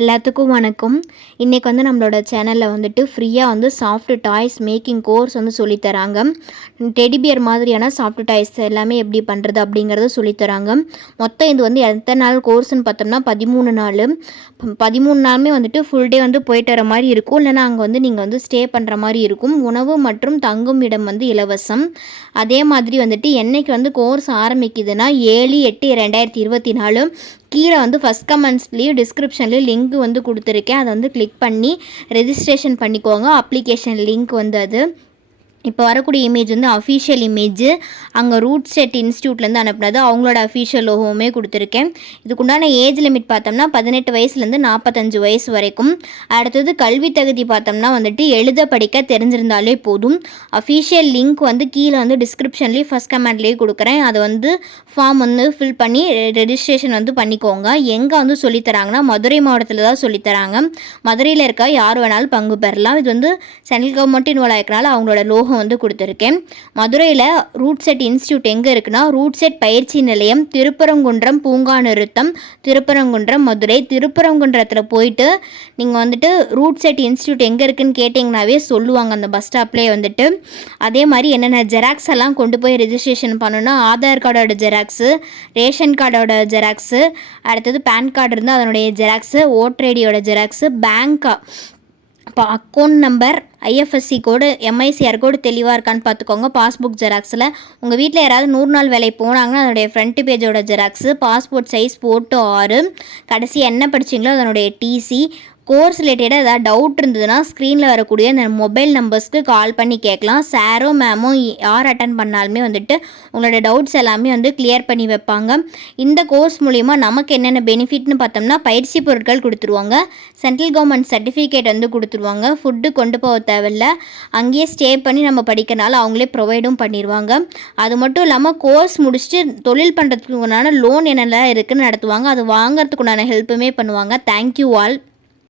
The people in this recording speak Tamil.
எல்லாத்துக்கும் வணக்கம். இன்றைக்கி வந்து நம்மளோட சேனலில் வந்துட்டு ஃப்ரீயாக வந்து சாஃப்ட் டாய்ஸ் மேக்கிங் கோர்ஸ் வந்து சொல்லித்தராங்க. டெடிபியர் மாதிரியான சாஃப்ட் டாய்ஸ் எல்லாமே எப்படி பண்ணுறது அப்படிங்கிறத சொல்லித்தராங்க. மொத்தம் இது வந்து எத்தனை நாள் கோர்ஸ்னு பார்த்தோம்னா 13 நாள். 13 நாளுமே வந்துட்டு ஃபுல் டே வந்து போயிட்டு வர மாதிரி இருக்கும். இல்லைனா அங்கே வந்து நீங்கள் வந்து ஸ்டே பண்ணுற மாதிரி இருக்கும். உணவு மற்றும் தங்கும் இடம் வந்து இலவசம். அதே மாதிரி வந்துட்டு என்னைக்கு வந்து கோர்ஸ் ஆரம்பிக்குதுன்னா 7/8/2024. கீழே வந்து ஃபஸ்ட் கமெண்ட்ஸ்லேயும் டிஸ்கிரிப்ஷன்லேயும் லிங்க் வந்து கொடுத்துருக்கேன். அதை வந்து கிளிக் பண்ணி ரெஜிஸ்ட்ரேஷன் பண்ணிக்கோங்க. அப்ளிகேஷன் லிங்க் வந்து அது இப்போ வரக்கூடிய இமேஜ் வந்து அஃபீஷியல் இமேஜ். அங்கே ரூட் செட் இன்ஸ்டியூட்லேருந்து அனுப்புனது அவங்களோட அஃபீஷியல் லோகோவுமே கொடுத்துருக்கேன். இதுக்குண்டான ஏஜ் லிமிட் பார்த்தோம்னா 18 வயசுலேருந்து 45 வயசு வரைக்கும். அடுத்தது கல்வி தகுதி பார்த்தோம்னா வந்துட்டு எழுத படிக்க தெரிஞ்சிருந்தாலே போதும். அஃபீஷியல் லிங்க் வந்து கீழே வந்து டிஸ்கிரிப்ஷன்லேயும் ஃபஸ்ட் கமெண்ட்லேயும் கொடுக்குறேன். அதை வந்து ஃபார்ம் வந்து ஃபில் பண்ணி ரெஜிஸ்ட்ரேஷன் வந்து பண்ணிக்கோங்க. எங்கே வந்து சொல்லித்தராங்கன்னா மதுரை மாவட்டத்தில் தான் சொல்லித்தராங்க. மதுரையில் இருக்க யார் வேணாலும் பங்கு பெறலாம். இது வந்து சென்ட்ரல் கவர்மெண்ட் இன்வால்வ் ஆயிருக்கனால அவங்களோட லோகோ வந்து கொடுத்துருக்கேன். மதுரையில் ரூட் செட் இன்ஸ்டியூட் எங்கே இருக்குன்னா ரூட் செட் பயிற்சி நிலையம், திருப்பரங்குன்றம் பூங்கா நிறுத்தம், திருப்பரங்குன்றம் மதுரை. திருப்பரங்குன்றத்தில் போயிட்டு நீங்கள் வந்துட்டு ரூட் செட் இன்ஸ்டியூட் எங்கே இருக்குன்னு கேட்டிங்கனாவே சொல்லுவாங்க அந்த பஸ் ஸ்டாப்லேயே வந்துட்டு. அதே மாதிரி என்னென்ன ஜெராக்ஸ் எல்லாம் கொண்டு போய் ரெஜிஸ்ட்ரேஷன் பண்ணணும்னா ஆதார் கார்டோட ஜெராக்ஸு, ரேஷன் கார்டோட ஜெராக்ஸு, அடுத்தது பேன் கார்டு இருந்தால் அதனுடைய ஜெராக்ஸு, ஓட்டர் ஐடியோட ஜெராக்ஸு, பேங்க் இப்போ அக்கௌண்ட் நம்பர், ஐஎஃப்எஸ்சி கோடு, எம்ஐசிஆர் கோடு தெளிவாக இருக்கான்னு பார்த்துக்கோங்க. பாஸ்புக் ஜெராக்ஸில் உங்கள் வீட்டில் யாராவது 100 நாள் வேலை போனாங்கன்னா அதனுடைய ஃப்ரண்ட் பேஜோட ஜெராக்ஸு, பாஸ்போர்ட் சைஸ் ஃபோட்டோ 6, கடைசி என்ன படிச்சிங்களோ அதனுடைய டிசி. கோர்ஸ் ரிலேட்டடாக ஏதாவது டவுட் இருந்ததுன்னா ஸ்க்ரீனில் வரக்கூடிய இந்த மொபைல் நம்பர்ஸ்க்கு கால் பண்ணி கேட்கலாம். சாரோ மேமோ யார் அட்டன் பண்ணாலுமே வந்துட்டு உங்களோட டவுட்ஸ் எல்லாமே வந்து கிளியர் பண்ணி வைப்பாங்க. இந்த கோர்ஸ் மூலிமா நமக்கு என்னென்ன பெனிஃபிட்னு பார்த்தோம்னா பயிற்சி பொருட்கள் கொடுத்துருவாங்க. சென்ட்ரல் கவர்மெண்ட் சர்டிஃபிகேட் வந்து கொடுத்துருவாங்க. ஃபுட்டு கொண்டு போக தேவையில்ல. அங்கேயே ஸ்டே பண்ணி நம்ம படிக்கிறனால அவங்களே ப்ரொவைடும் பண்ணிடுவாங்க. அது மட்டும் இல்லாமல் கோர்ஸ் முடிச்சுட்டு தொழில் பண்ணுறதுக்கு உண்டான லோன் என்னெல்லாம் இருக்குதுன்னு நடத்துவாங்க. அது வாங்கிறதுக்கு உண்டான ஹெல்ப்புமே பண்ணுவாங்க. Thank you all.